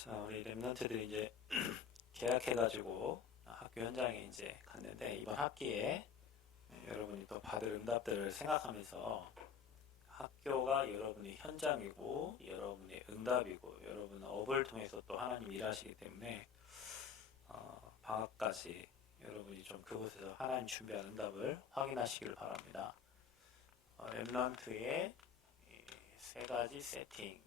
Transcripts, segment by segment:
자, 우리 랩런트들이 이제 계약해가지고 학교 현장에 이제 갔는데 이번 학기에 여러분이 또 받을 응답들을 생각하면서 학교가 여러분의 현장이고 여러분의 응답이고 여러분은 업을 통해서 또 하나님 일하시기 때문에 방학까지 여러분이 좀 그곳에서 하나님 준비한 응답을 확인하시길 바랍니다. 랩런트의 세 가지 세팅.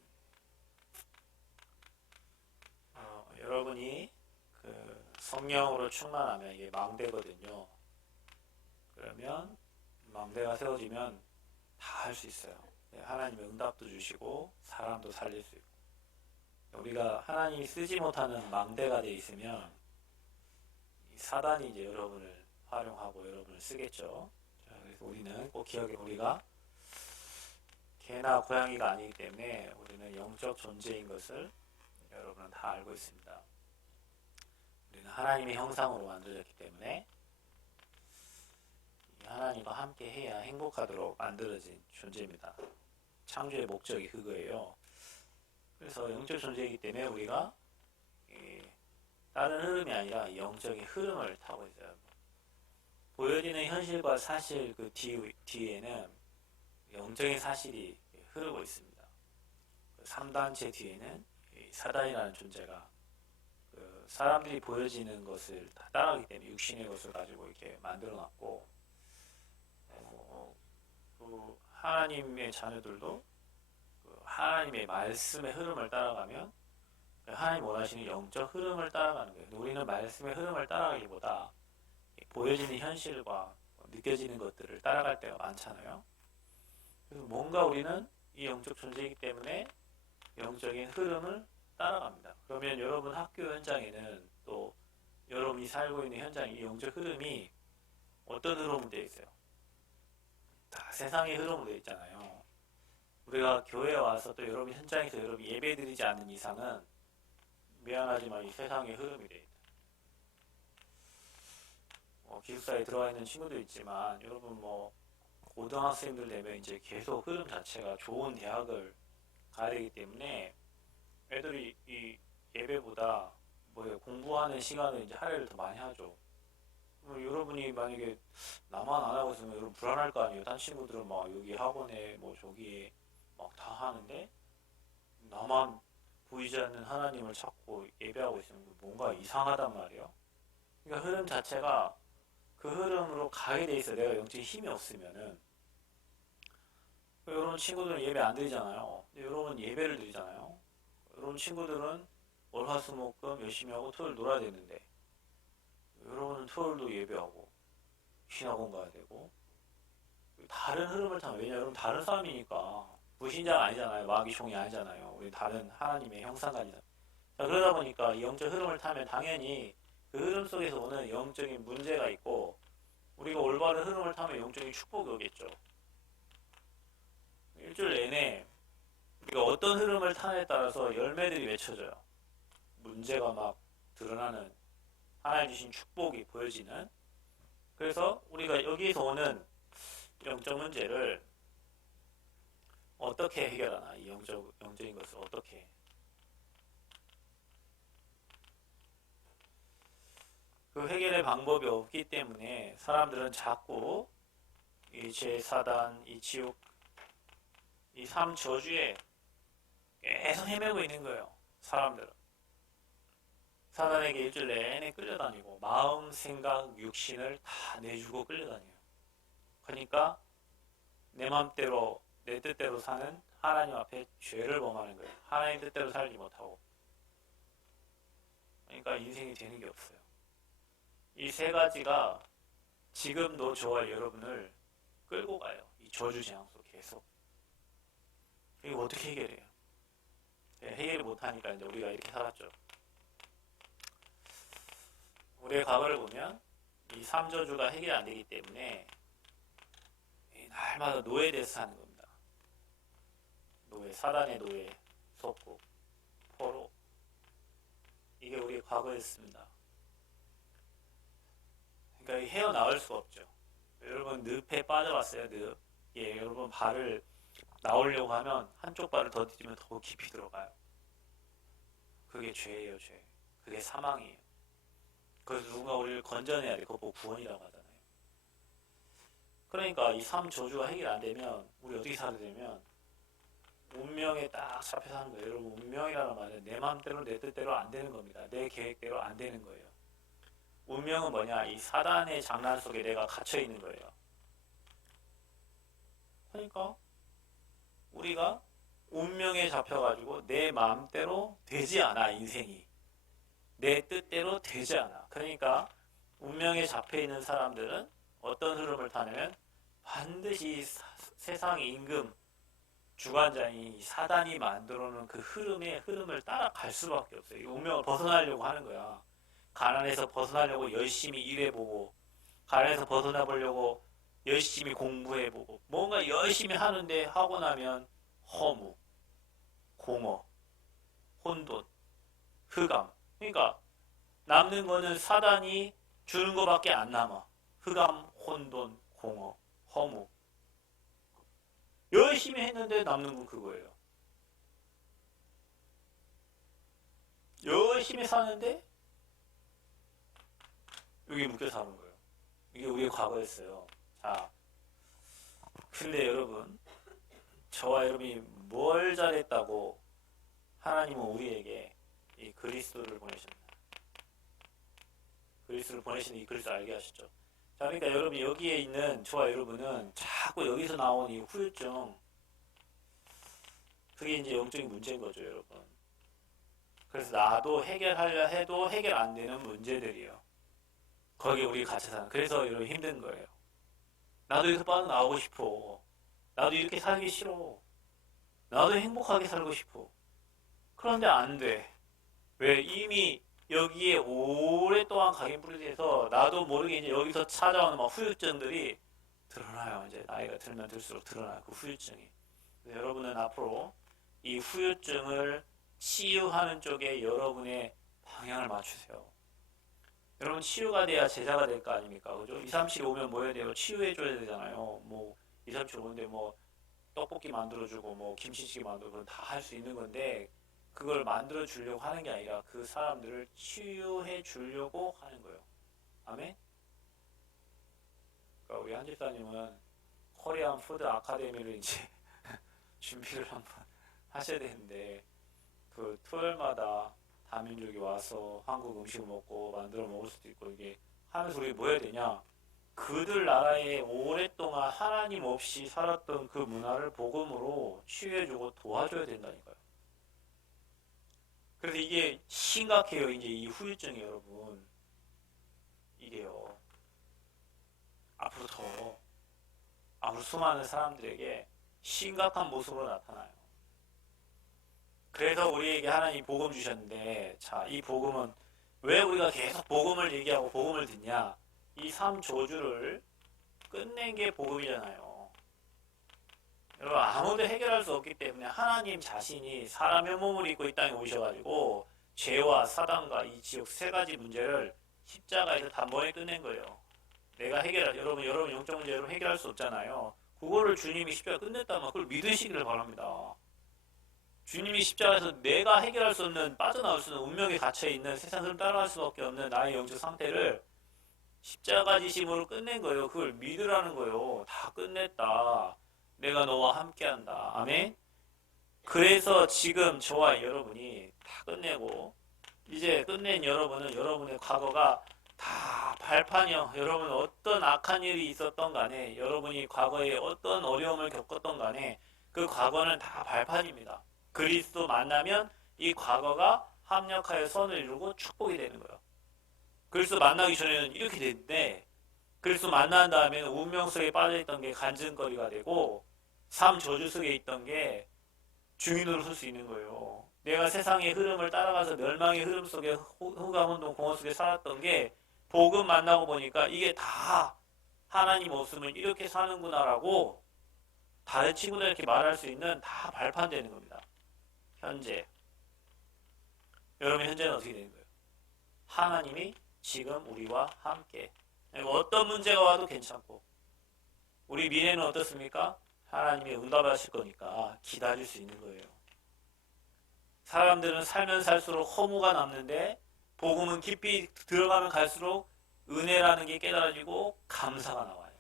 여러분이 그 성령으로 충만하면 이게 망대거든요. 그러면 망대가 세워지면 다 할 수 있어요. 하나님의 응답도 주시고 사람도 살릴 수 있고. 우리가 하나님이 쓰지 못하는 망대가 돼 있으면 사단이 이제 여러분을 활용하고 여러분을 쓰겠죠. 자, 그래서 우리는 꼭 기억해, 우리가 개나 고양이가 아니기 때문에 우리는 영적 존재인 것을 여러분은 다 알고 있습니다. 우리는 하나님의 형상으로 만들어졌기 때문에 하나님과 함께 해야 행복하도록 만들어진 존재입니다. 창조의 목적이 그거예요. 그래서 영적 존재이기 때문에 우리가 다른 흐름이 아니라 영적인 흐름을 타고 있어요. 보여지는 현실과 사실 그 뒤에는 영적인 사실이 흐르고 있습니다. 3단체 뒤에는 사단이라는 존재가 사람들이 보여지는 것을 다 따라하기 때문에 육신의 것을 가지고 이렇게 만들어놨고, 하나님의 자녀들도 하나님의 말씀의 흐름을 따라가면 하나님 원하시는 영적 흐름을 따라가는 거예요. 우리는 말씀의 흐름을 따라가기보다 보여지는 현실과 느껴지는 것들을 따라갈 때가 많잖아요. 그래서 뭔가 우리는 이 영적 존재이기 때문에 영적인 흐름을 따라갑니다. 그러면 여러분 학교 현장에는 또 여러분이 살고 있는 현장, 이 영적 흐름이 어떤 흐름으로 되어 있어요? 다 세상의 흐름으로 되어 있잖아요. 우리가 교회에 와서 또 여러분 현장에서 여러분 예배 드리지 않는 이상은 미안하지만 이 세상의 흐름이 되어 있다. 기숙사에 들어와 있는 친구도 있지만 여러분 고등학생들 되면 이제 계속 흐름 자체가 좋은 대학을 가야 되기 때문에 애들이 이 예배보다 공부하는 시간을 이제 할애를 더 많이 하죠. 여러분이 만약에 나만 안 하고 있으면 여러분 불안할 거 아니에요. 딴 친구들은 막 여기 학원에 저기에 막 다 하는데 나만 보이지 않는 하나님을 찾고 예배하고 있으면 뭔가 이상하단 말이에요. 그러니까 흐름 자체가 그 흐름으로 가게 돼 있어요. 내가 영적인 힘이 없으면은. 여러분 친구들은 예배 안 드리잖아요. 근데 여러분 예배를 드리잖아요. 여러분 친구들은 월화수목금 열심히 하고 토요일 놀아야 되는데 여러분은 토요일도 예배하고 신학원 가야 되고 다른 흐름을 타면, 왜냐면 여러분 다른 사람이니까 불신자가 아니잖아요. 마귀종이 아니잖아요. 우리 다른 하나님의 형상가잖아요. 그러다 보니까 이 영적 흐름을 타면 당연히 그 흐름 속에서 오는 영적인 문제가 있고, 우리가 올바른 흐름을 타면 영적인 축복이 오겠죠. 일주일 내내 우리가 어떤 흐름을 타냐에 따라서 열매들이 맺혀져요. 문제가 막 드러나는 하나님 주신 축복이 보여지는. 그래서 우리가 여기에서 오는 영적 문제를 어떻게 해결하나, 이 영적인 것을 어떻게. 그 해결의 방법이 없기 때문에 사람들은 자꾸 이 죄, 사단, 이 지옥, 이 삶 저주에 계속 헤매고 있는 거예요. 사람들은 사단에게 일주일 내내 끌려다니고 마음, 생각, 육신을 다 내주고 끌려다녀요. 그러니까 내 마음대로 내 뜻대로 사는 하나님 앞에 죄를 범하는 거예요. 하나님 뜻대로 살지 못하고. 그러니까 인생이 되는 게 없어요. 이 세 가지가 지금도 저와 여러분을 끌고 가요. 이 저주 재앙 속 계속. 이거 어떻게 해결해요? 해결을 못하니까 이제 우리가 이렇게 살았죠. 우리의 과거를 보면 이 삼저주가 해결이 안 되기 때문에 날마다 노예돼서 사는 겁니다. 노예, 사단의 노예, 속국, 포로. 이게 우리의 과거였습니다. 그러니까 헤어나올 수가 없죠. 여러분 늪에 빠져봤어요. 늪. 여러분 발을 나오려고 하면 한쪽 발을 더 디디면 더 깊이 들어가요. 그 그게 죄예요, 죄. 그게 사망이에요. 그래서 누군가 우리를 건져내야 돼. 그거 보고 구원이라고 하잖아요. 그러니까 이 삶 저주가 해결 안 되면 우리 어떻게 살아야 되면 운명에 딱 잡혀 사는 거예요. 여러분, 운명이라는 말은 내 마음대로 내 뜻대로 안 되는 겁니다. 내 계획대로 안 되는 거예요. 운명은 뭐냐? 이 사단의 장난 속에 내가 갇혀 있는 거예요. 그러니까 우리가 운명에 잡혀가지고 내 마음대로 되지 않아. 인생이 내 뜻대로 되지 않아. 그러니까 운명에 잡혀 있는 사람들은 어떤 흐름을 타냐면 반드시 세상의 임금 주관자인 사단이 만들어 놓은 그 흐름을 따라갈 수밖에 없어요. 이 운명을 벗어나려고 하는 거야. 가난에서 벗어나려고 열심히 일해보고, 가난에서 벗어나보려고 열심히 공부해보고, 뭔가 열심히 하는데 하고 나면 허무, 공허, 혼돈, 흑암. 그러니까 남는 거는 사단이 주는 거밖에 안 남아. 흑암, 혼돈, 공허, 허무. 열심히 했는데 남는 건 그거예요. 열심히 사는데 여기 묶여 사는 거예요. 이게 우리의 과거였어요. 자, 근데 여러분, 저와 여러분이 뭘 잘했다고 하나님은 우리에게 이 그리스도를 보내셨나요? 그리스도를 보내시는 이 그리스도 알게 하시죠. 자, 그러니까 여러분 여기에 있는 저와 여러분은 자꾸 여기서 나온 이 후유증, 그게 이제 영적인 문제인 거죠, 여러분. 그래서 나도 해결하려 해도 해결 안 되는 문제들이에요. 거기에 우리 같이 사는. 그래서 여러분 힘든 거예요. 나도 여기서 빠져나오고 싶어. 나도 이렇게 살기 싫어. 나도 행복하게 살고 싶어. 그런데 안 돼. 왜? 이미 여기에 오랫동안 각인뿌리돼서 나도 모르게 이제 여기서 찾아오는 막 후유증들이 드러나요. 이제 나이가 들면 들수록 드러나요. 그 후유증이. 여러분은 앞으로 이 후유증을 치유하는 쪽에 여러분의 방향을 맞추세요. 여러분 치유가 돼야 제자가 될 거 아닙니까? 그죠? 2, 3, 7 오면 뭐 해야 돼요? 치유해줘야 되잖아요. 뭐 2, 3, 7 오는데 뭐 떡볶이 만들어주고 뭐 김치찌개 만들고 다 할 수 있는 건데 그걸 만들어 주려고 하는 게 아니라 그 사람들을 치유해 주려고 하는 거예요. 아멘? 그러니까 우리 한 집사님은 코리안 푸드 아카데미를 이제 준비를 한번 하셔야 되는데 그 토요일마다 다민족이 와서 한국 음식 먹고 만들어 먹을 수도 있고 이게 하면서 우리 뭐 해야 되냐? 그들 나라에 오랫동안 하나님 없이 살았던 그 문화를 복음으로 치유해주고 도와줘야 된다니까요. 그래서 이게 심각해요. 이제 이 후유증이 여러분. 이게요. 앞으로 수많은 사람들에게 심각한 모습으로 나타나요. 그래서 우리에게 하나님 복음 주셨는데, 자, 이 복음은 왜 우리가 계속 복음을 얘기하고 복음을 듣냐? 이 삶 저주를 끝낸 게 복음이잖아요. 여러분 아무도 해결할 수 없기 때문에 하나님 자신이 사람의 몸을 입고 이 땅에 오셔가지고 죄와 사단과 이 지옥 세 가지 문제를 십자가에서 단번에 끝낸 거예요. 내가 여러분 영적 문제 여러분 해결할 수 없잖아요. 그거를 주님이 십자가 끝냈다면 그걸 믿으시기를 바랍니다. 주님이 십자가에서 내가 해결할 수 없는 빠져나올 수 없는 운명에 갇혀있는 세상을 따라갈 수밖에 없는 나의 영적 상태를 십자가 지심으로 끝낸 거예요. 그걸 믿으라는 거예요. 다 끝냈다. 내가 너와 함께한다. 아멘. 그래서 지금 저와 여러분이 다 끝내고 이제 끝낸 여러분은 여러분의 과거가 다 발판이요. 여러분 어떤 악한 일이 있었던 간에 여러분이 과거에 어떤 어려움을 겪었던 간에 그 과거는 다 발판입니다. 그리스도 만나면 이 과거가 합력하여 선을 이루고 축복이 되는 거예요. 그리스도 만나기 전에는 이렇게 됐는데 그리스도 만난 다음에는 운명 속에 빠져있던 게 간증거리가 되고 삶 저주 속에 있던 게 증인으로 설 수 있는 거예요. 내가 세상의 흐름을 따라가서 멸망의 흐름 속에 흑암운동 공허 속에 살았던 게 복음 만나고 보니까 이게 다 하나님 없으면 이렇게 사는구나라고 다른 친구들 이렇게 말할 수 있는 다 발판되는 겁니다. 현재 여러분 현재는 어떻게 되는 거예요? 하나님이 지금 우리와 함께 어떤 문제가 와도 괜찮고 우리 미래는 어떻습니까? 하나님이 응답하실 거니까 기다릴 수 있는 거예요. 사람들은 살면 살수록 허무가 남는데 복음은 깊이 들어가면 갈수록 은혜라는 게 깨달아지고 감사가 나와요.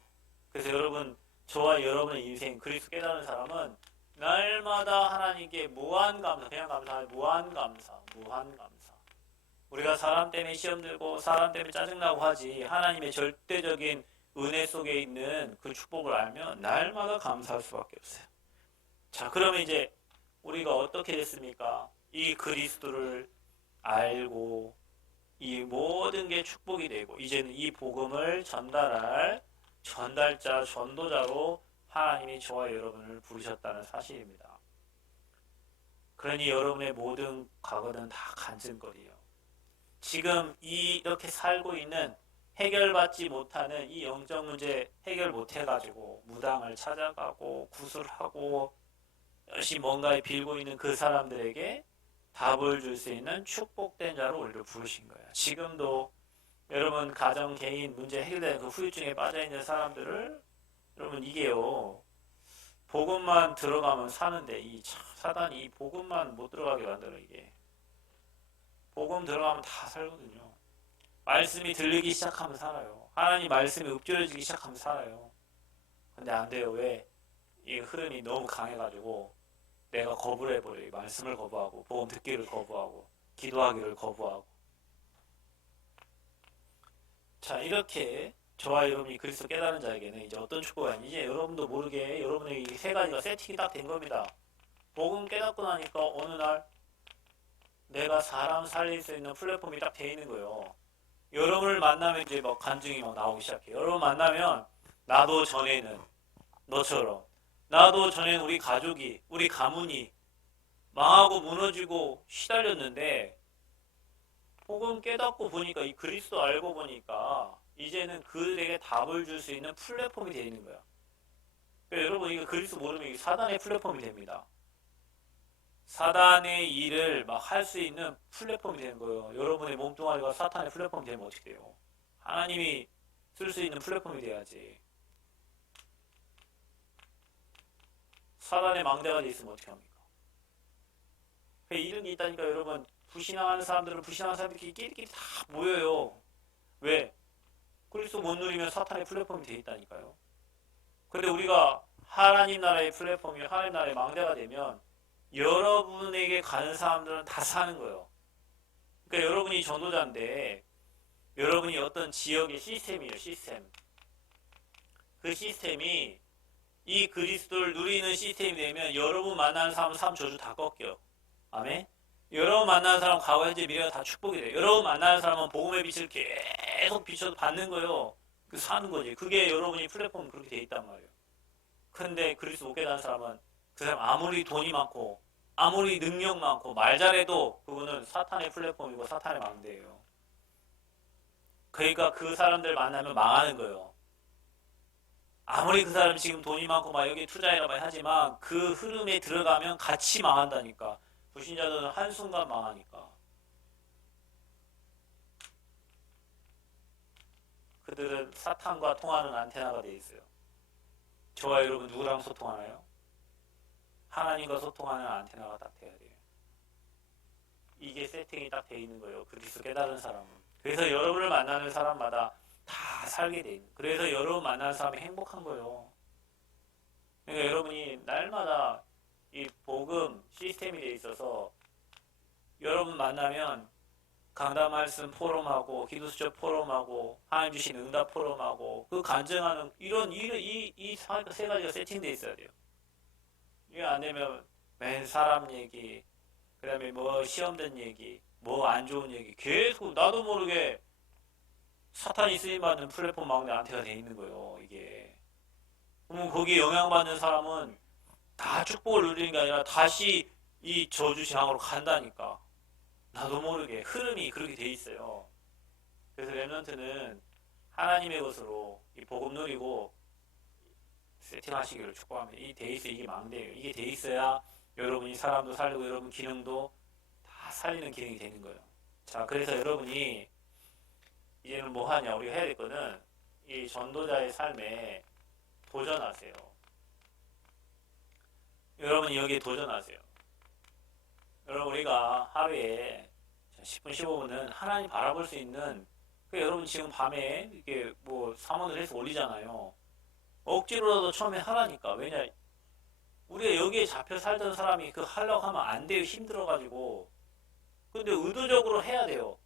그래서 여러분, 저와 여러분의 인생, 그리스도 깨달은 사람은 날마다 하나님께 무한 감사, 그냥 감사, 무한 감사, 무한 감사. 우리가 사람 때문에 시험 들고 사람 때문에 짜증나고 하지, 하나님의 절대적인 은혜 속에 있는 그 축복을 알면 날마다 감사할 수밖에 없어요. 자, 그러면 이제 우리가 어떻게 됐습니까? 이 그리스도를 알고 이 모든 게 축복이 되고 이제는 이 복음을 전달할 전달자, 전도자로 하나님이 저와 여러분을 부르셨다는 사실입니다. 그러니 여러분의 모든 과거는 다 간증거리예요. 지금 이렇게 살고 있는 해결받지 못하는 이 영적 문제 해결 못해가지고 무당을 찾아가고 구술하고 열심히 뭔가에 빌고 있는 그 사람들에게 답을 줄 수 있는 축복된 자로 우리를 부르신 거예요. 지금도 여러분 가정 개인 문제 해결되는 그 후유증에 빠져있는 사람들을 여러분 이게요, 복음만 들어가면 사는데 이 사단이 이 복음만 못 들어가게 만들어. 이게 복음 들어가면 다 살거든요. 말씀이 들리기 시작하면 살아요. 하나님 말씀이 읊조려지기 시작하면 살아요. 근데 안 돼요. 왜? 이 흐름이 너무 강해가지고 내가 거부를 해버려요. 말씀을 거부하고 복음 듣기를 거부하고 기도하기를 거부하고. 자, 이렇게 저와 여러분이 그리스도 깨달은 자에게는 이제 어떤 축복이 아니지, 여러분도 모르게 여러분의 이 세 가지가 세팅이 딱 된 겁니다. 복음 깨닫고 나니까 어느 날 내가 사람 살릴 수 있는 플랫폼이 딱 돼 있는 거예요. 여러분을 만나면 이제 막 간증이 막 나오기 시작해요. 여러분 만나면 나도 전에는 너처럼, 나도 전에는 우리 가족이, 우리 가문이 망하고 무너지고 시달렸는데 복음 깨닫고 보니까, 이 그리스도 알고 보니까 이제는 그들에게 답을 줄 수 있는 플랫폼이 되어 있는 거야. 그러니까 여러분, 이거 그리스도 모르면 이게 사단의 플랫폼이 됩니다. 사단의 일을 막 할 수 있는 플랫폼이 되는 거예요. 여러분의 몸뚱아리가 사탄의 플랫폼이 되면 어떻게 돼요? 하나님이 쓸 수 있는 플랫폼이 돼야지. 사단의 망대가 돼 있으면 어떻게 합니까? 이런 게 있다니까. 여러분, 불신앙하는 사람들은 불신앙하는 사람들끼리 다 모여요. 왜? 그리스도 못 누리면 사탄의 플랫폼이 돼 있다니까요. 근데 우리가 하나님 나라의 플랫폼이 하나님 나라의 망대가 되면 여러분에게 가는 사람들은 다 사는 거예요. 그러니까 여러분이 전도자인데 여러분이 어떤 지역의 시스템이에요. 시스템. 그 시스템이 이 그리스도를 누리는 시스템이 되면 여러분 만나는 사람은 삶 저주 다 꺾여요. 아멘. 여러분 만나는 사람 과거 현재 미래가 다 축복이 돼요. 여러분 만나는 사람은 복음의 빛을 계속 비춰서 받는 거예요. 그 사는 거지. 그게 여러분이 플랫폼 그렇게 돼 있단 말이에요. 근데 그리스도 못 깨닫는 사람은 그 사람 아무리 돈이 많고 아무리 능력 많고 말 잘해도 그거는 사탄의 플랫폼이고 사탄의 망대예요. 그러니까 그 사람들 만나면 망하는 거예요. 아무리 그 사람이 지금 돈이 많고 막 여기 투자해라 막 하지만 그 흐름에 들어가면 같이 망한다니까. 불신자들은 한순간 망하니까. 그들은 사탄과 통하는 안테나가 돼 있어요. 저와 여러분 누구랑 소통하나요? 하나님과 소통하는 안테나가 딱 돼야 돼요. 이게 세팅이 딱 돼 있는 거예요. 그리스도 깨달은 사람은. 그래서 여러분을 만나는 사람마다 다 살게 돼 있는. 그래서 여러분 만나는 사람이 행복한 거예요. 그러니까 여러분이 날마다 이 복음 시스템이 돼 있어서 여러분 만나면 강단 말씀 포럼하고 기도수첩 포럼하고 하나님 주신 응답 포럼하고 그 간증하는 이런 이 세 가지가 세팅돼 있어야 돼요. 이게 안 되면 맨 사람 얘기, 그 다음에 뭐 시험된 얘기, 뭐 안 좋은 얘기 계속 나도 모르게 사탄이 쓰임받는 플랫폼 막내 안테가 돼 있는 거예요. 이게. 그러면 거기에 영향받는 사람은 다 축복을 누리는 게 아니라 다시 이 저주 지향으로 간다니까. 나도 모르게 흐름이 그렇게 돼 있어요. 그래서 렘넌트는 하나님의 것으로 이 복음 누리고 세팅하시기를 축복합니다. 이 돼 있어. 이게 망대예요. 이게 돼 있어야 여러분이 사람도 살리고 여러분 기능도 다 살리는 기능이 되는 거예요. 자, 그래서 여러분이 이제는 뭐 하냐? 우리가 해야 될 거는 이 전도자의 삶에 도전하세요. 여러분이 여기에 도전하세요. 여러분 우리가 하루에 10분, 15분은 하나님 바라볼 수 있는 여러분 지금 밤에 이게 뭐 삼원을 해서 올리잖아요. 억지로라도 처음에 하라니까. 왜냐 우리가 여기에 잡혀 살던 사람이 그 하려고 하면 안 돼요. 힘들어가지고. 근데 의도적으로 해야 돼요.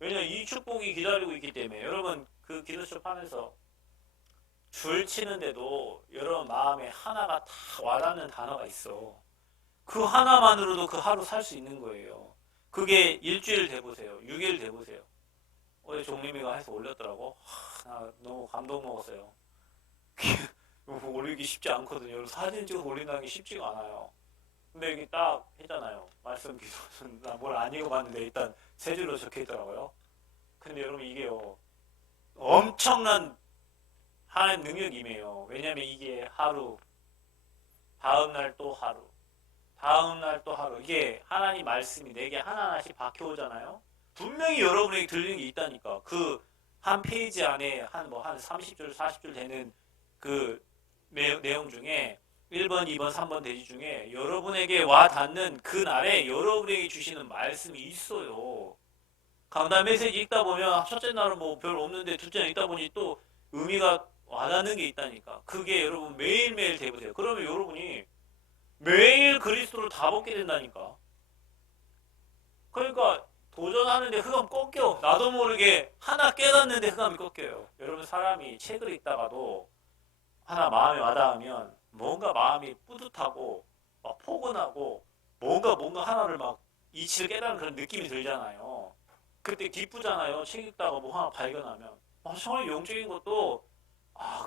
왜냐 이 축복이 기다리고 있기 때문에. 여러분 그 기도숍 하면서 줄 치는데도 여러분 마음에 하나가 다 와닿는 단어가 있어. 그 하나만으로도 그 하루 살 수 있는 거예요. 그게 일주일 돼보세요. 6일 돼보세요. 어제 종림이가 해서 올렸더라고. 나 너무 감동 먹었어요. 올리기 쉽지 않거든요. 여러분 사진 찍어서 올린다는 게 쉽지가 않아요. 근데 여기 딱 했잖아요. 말씀 기도. 나 뭘 안 읽어봤는데 일단 세 줄로 적혀 있더라고요. 근데 여러분 이게요. 엄청난 하나님 능력임이에요. 왜냐면 이게 하루, 다음날 또 하루, 다음날 또 하루. 이게 하나님 말씀이 내게 하나하나씩 박혀오잖아요. 분명히 여러분에게 들리는 게 있다니까. 그 한 페이지 안에 한 30줄, 40줄 되는 그 내용 중에 1번, 2번, 3번 대지 중에 여러분에게 와 닿는 그 날에 여러분에게 주시는 말씀이 있어요. 강단 메시지 읽다 보면 첫째 날은 뭐 별 없는데 둘째 날 읽다 보니 또 의미가 와닿는 게 있다니까. 그게 여러분 매일매일 돼보세요. 그러면 여러분이 매일 그리스도를 다 먹게 된다니까. 그러니까 도전하는데 흑암 꺾여. 나도 모르게 하나 깨닫는데 흑암이 꺾여요. 여러분 사람이 책을 읽다가도 하나 마음에 와닿으면 뭔가 마음이 뿌듯하고 막 포근하고 뭔가 하나를 막 이치를 깨달은 그런 느낌이 들잖아요. 그때 기쁘잖아요. 책 읽다가 뭐 하나 발견하면. 정말 영적인 것도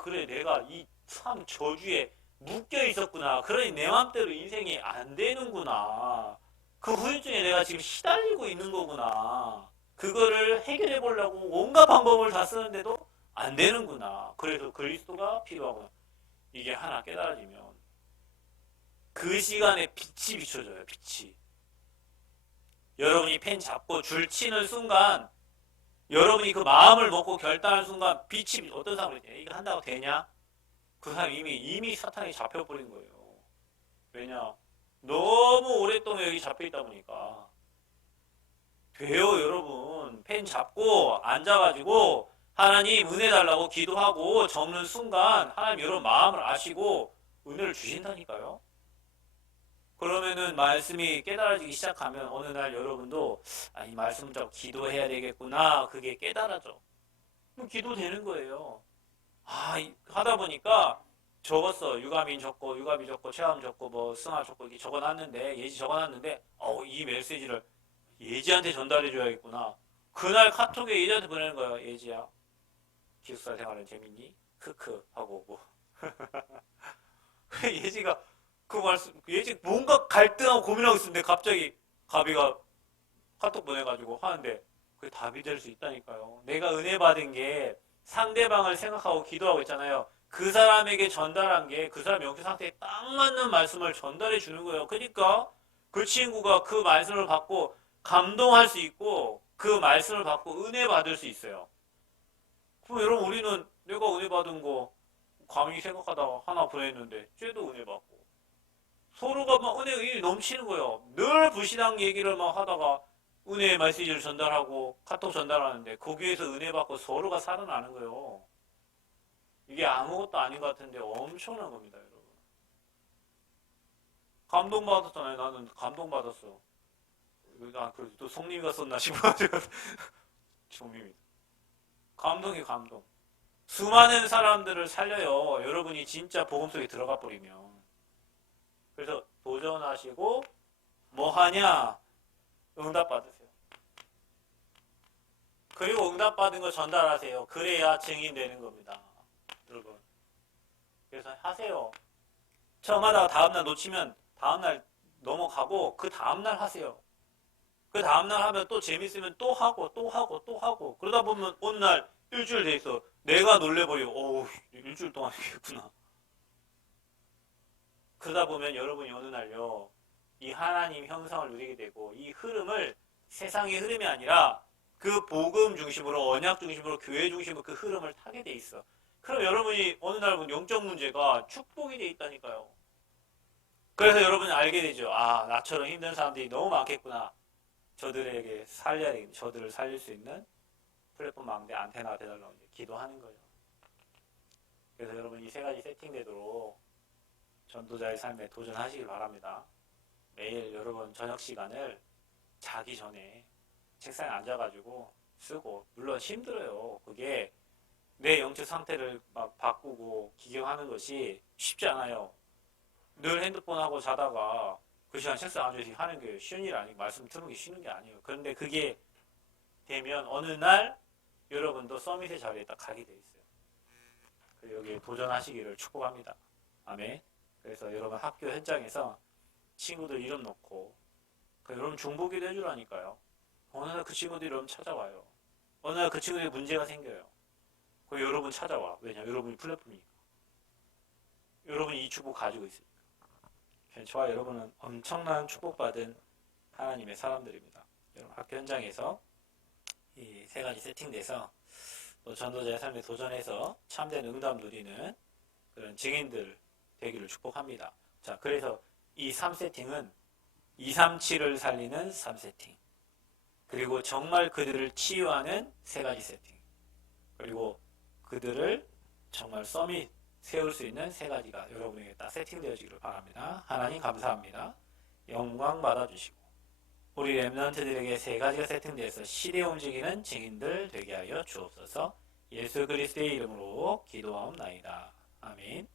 그래 내가 이 참 저주에 묶여 있었구나. 그러니 내 맘대로 인생이 안 되는구나. 그 후유증에 내가 지금 시달리고 있는 거구나. 그거를 해결해 보려고 온갖 방법을 다 쓰는데도 안 되는구나. 그래서 그리스도가 필요하구나. 이게 하나 깨달아지면 그 시간에 빛이 비춰져요. 빛이. 여러분이 펜 잡고 줄 치는 순간 여러분이 그 마음을 먹고 결단하는 순간 빛이 어떤 사람이 이거 한다고 되냐? 그 사람 이미 사탄에 잡혀버린 거예요. 왜냐? 너무 오랫동안 여기 잡혀있다 보니까 돼요. 여러분 펜 잡고 앉아가지고 하나님 은혜 달라고 기도하고 적는 순간 하나님 여러분 마음을 아시고 은혜를 주신다니까요. 그러면은 말씀이 깨달아지기 시작하면 어느 날 여러분도 이 말씀 좀 기도해야 되겠구나. 그게 깨달아져. 그럼 기도되는 거예요. 하다 보니까 적었어. 유가민 적고 유가비 적고 체험 적고 뭐 승하 적고 이렇게 적어놨는데 예지 적어놨는데 이 메시지를 예지한테 전달해 줘야겠구나. 그날 카톡에 예지한테 보내는 거예요. 예지야 기숙사 생활은 재밌니? 크크 하고 뭐 예지가 그 말씀 예지 뭔가 갈등하고 고민하고 있었는데 갑자기 가비가 카톡 보내가지고 하는데 그게 답이 될 수 있다니까요. 내가 은혜 받은 게 상대방을 생각하고 기도하고 있잖아요. 그 사람에게 전달한 게 그 사람 영적 상태에 딱 맞는 말씀을 전달해 주는 거예요. 그러니까 그 친구가 그 말씀을 받고 감동할 수 있고 그 말씀을 받고 은혜 받을 수 있어요. 그럼 여러분 우리는 내가 은혜 받은 거 감히 생각하다가 하나 보냈는데 쟤도 은혜 받고 서로가 막 은혜가 넘치는 거예요. 늘 불신앙 얘기를 막 하다가 은혜의 메시지를 전달하고 카톡 전달하는데 거기에서 은혜 받고 서로가 살아나는 거예요. 이게 아무것도 아닌 것 같은데 엄청난 겁니다, 여러분. 감동받았잖아요. 나는 감동받았어. 그래도 또 성님이가 썼나 싶어가지고 종님이 감동이 감동. 수많은 사람들을 살려요. 여러분이 진짜 복음 속에 들어가 버리면. 그래서 도전하시고 뭐 하냐? 응답 받으세요. 그리고 응답 받은 거 전달하세요. 그래야 증인되는 겁니다. 여러분. 그래서 하세요. 처음 하다가 다음날 놓치면 다음날 넘어가고 그 다음날 하세요. 그 다음날 하면 또 재밌으면 또 하고 또 하고 또 하고 그러다 보면 어느 날 일주일 돼 있어. 내가 놀래버려. 일주일 동안 했구나. 그러다 보면 여러분이 어느 날요. 이 하나님 형상을 누리게 되고 이 흐름을 세상의 흐름이 아니라 그 복음 중심으로 언약 중심으로 교회 중심으로 그 흐름을 타게 돼 있어. 그럼 여러분이 어느 날 영적 문제가 축복이 돼 있다니까요. 그래서 여러분이 알게 되죠. 아, 나처럼 힘든 사람들이 너무 많겠구나. 저들에게 살려야 되겠네. 저들을 살릴 수 있는 플랫폼 망대 안테나가 되달라고 이제 기도하는 거죠. 그래서 여러분 이 세 가지 세팅되도록 전도자의 삶에 도전하시길 바랍니다. 매일 여러분 저녁 시간을 자기 전에 책상에 앉아가지고 쓰고, 물론 힘들어요. 그게 내 영적 상태를 막 바꾸고 기경하는 것이 쉽지 않아요. 늘 핸드폰하고 자다가 그 시간 책상 앉아서 하는 게 쉬운 일 아니고, 말씀 듣는 게 쉬운 게 아니에요. 그런데 그게 되면 어느 날 여러분도 서밋의 자리에 딱 가게 돼 있어요. 여기에 도전하시기를 축복합니다. 아멘. 그래서 여러분 학교 현장에서 친구들 이름 넣고, 여러분 중보기도 해주라니까요. 어느 날 그 친구들이 여러분 찾아와요. 어느 날 그 친구들이 문제가 생겨요. 그 여러분 찾아와. 왜냐? 여러분이 플랫폼이니까. 여러분이 이 축복 가지고 있으니까. 저와 여러분은 엄청난 축복받은 하나님의 사람들입니다. 여러분 학교 현장에서 이 세 가지 세팅돼서 또 전도자의 삶에 도전해서 참된 응답 누리는 그런 증인들 되기를 축복합니다. 자, 그래서 이 3세팅은 237을 살리는 3세팅, 그리고 정말 그들을 치유하는 세 가지 세팅, 그리고 그들을 정말 서밋 세울 수 있는 세 가지가 여러분에게 딱 세팅되어지기를 바랍니다. 하나님 감사합니다. 영광 받아주시고 우리 렘넌트들에게 세 가지가 세팅되어서 시대에 움직이는 증인들 되게 하여 주옵소서. 예수 그리스도의 이름으로 기도하옵나이다. 아멘.